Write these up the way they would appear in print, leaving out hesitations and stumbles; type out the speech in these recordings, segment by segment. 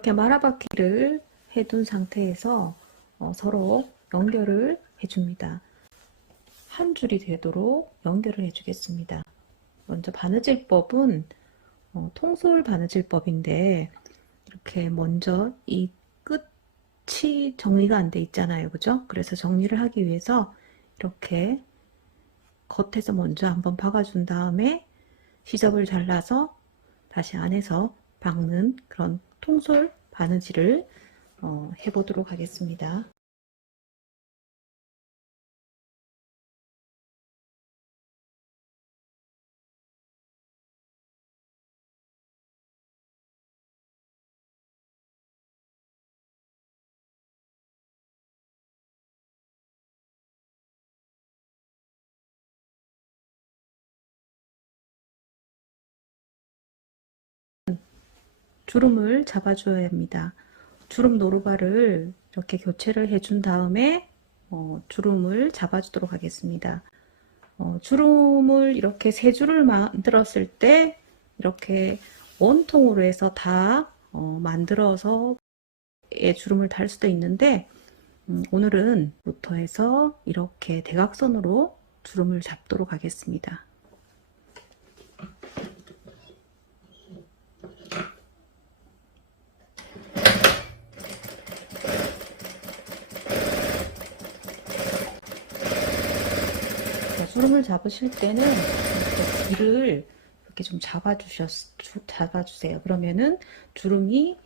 이렇게 말아받기를 해둔 상태에서 서로 연결을 해줍니다. 한 줄이 되도록 연결을 해주겠습니다. 먼저 바느질법은 통솔 바느질법인데 이렇게 먼저 이 끝이 정리가 안 돼 있잖아요. 그죠? 그래서 정리를 하기 위해서 이렇게 겉에서 먼저 한번 박아준 다음에 시접을 잘라서 다시 안에서 박는 그런 통솔 바느질을 해보도록 하겠습니다. 주름을 잡아줘야 합니다. 주름 노루발을 이렇게 교체를 해준 다음에 주름을 잡아주도록 하겠습니다. 주름을 이렇게 세 줄을 만들었을 때 이렇게 원통으로 해서 다 만들어서 주름을 달 수도 있는데 오늘은 부터 해서 이렇게 대각선으로 주름을 잡도록 하겠습니다. 주름을 잡으실 때는 이렇게 길을 이렇게 좀 잡아주세요. 그러면은 주름이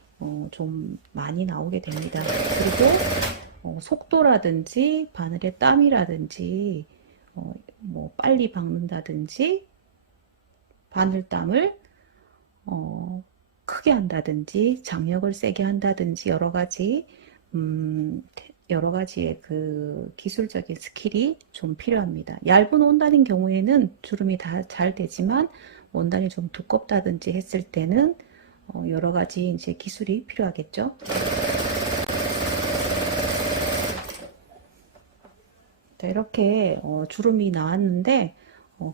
좀 많이 나오게 됩니다. 그리고 속도라든지 바늘의 땀이라든지 뭐 빨리 박는다든지 바늘땀을 크게 한다든지 장력을 세게 한다든지 여러 가지의 그 기술적인 스킬이 좀 필요합니다. 얇은 원단인 경우에는 주름이 다 잘 되지만 원단이 좀 두껍다든지 했을 때는 여러 가지 이제 기술이 필요하겠죠. 자, 이렇게 주름이 나왔는데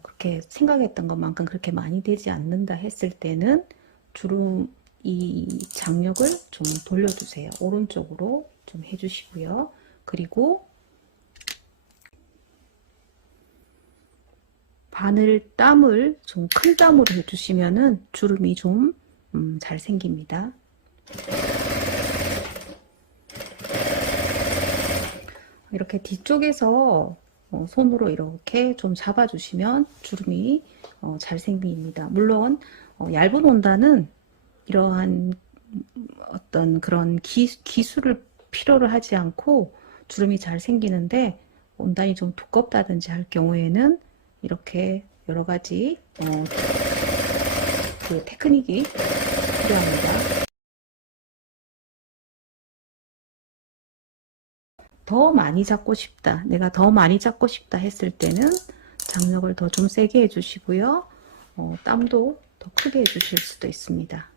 그렇게 생각했던 것만큼 그렇게 많이 되지 않는다 했을 때는 주름 이 장력을 좀 돌려주세요. 오른쪽으로 좀 해주시고요. 그리고 바늘 땀을 좀 큰 땀으로 해주시면은 주름이 좀 잘 생깁니다. 이렇게 뒤쪽에서 손으로 이렇게 좀 잡아주시면 주름이 잘 생깁니다. 물론 얇은 원단은 이러한 어떤 그런 기술을 필요로 하지 않고 주름이 잘 생기는데 원단이 좀 두껍다든지 할 경우에는 이렇게 여러 가지 그 테크닉이 필요합니다. 더 많이 잡고 싶다, 내가 더 많이 잡고 싶다 했을 때는 장력을 더 좀 세게 해주시고요. 땀도 더 크게 해주실 수도 있습니다.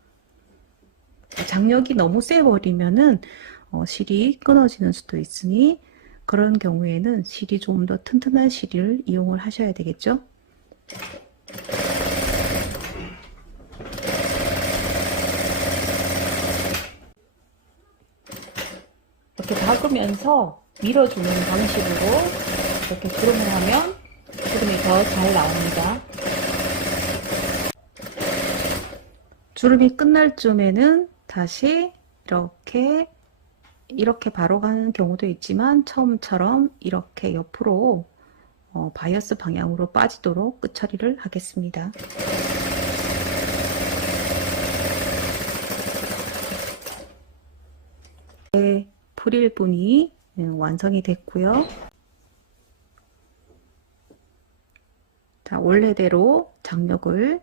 장력이 너무 세버리면은 실이 끊어지는 수도 있으니 그런 경우에는 실이 좀 더 튼튼한 실을 이용을 하셔야 되겠죠. 이렇게 박으면서 밀어주는 방식으로 이렇게 주름을 하면 주름이 더 잘 나옵니다. 주름이 끝날 쯤에는 다시 이렇게 바로 가는 경우도 있지만 처음처럼 이렇게 옆으로 바이어스 방향으로 빠지도록 끝처리를 하겠습니다. 네, 프릴분이 완성이 됐고요. 자, 원래대로 장력을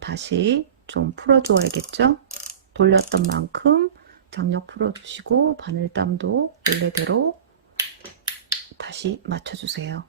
다시 좀 풀어줘야겠죠. 돌렸던 만큼 장력 풀어주시고 바늘땀도 원래대로 다시 맞춰주세요.